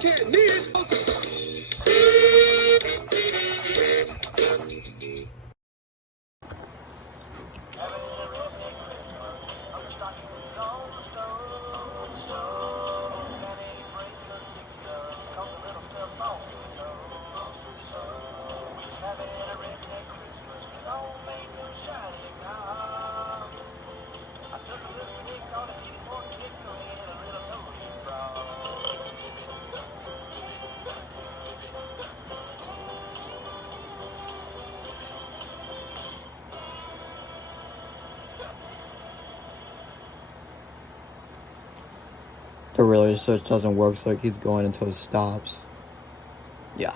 can't miss. The relay switch doesn't work, so it keeps going until it stops. Yeah.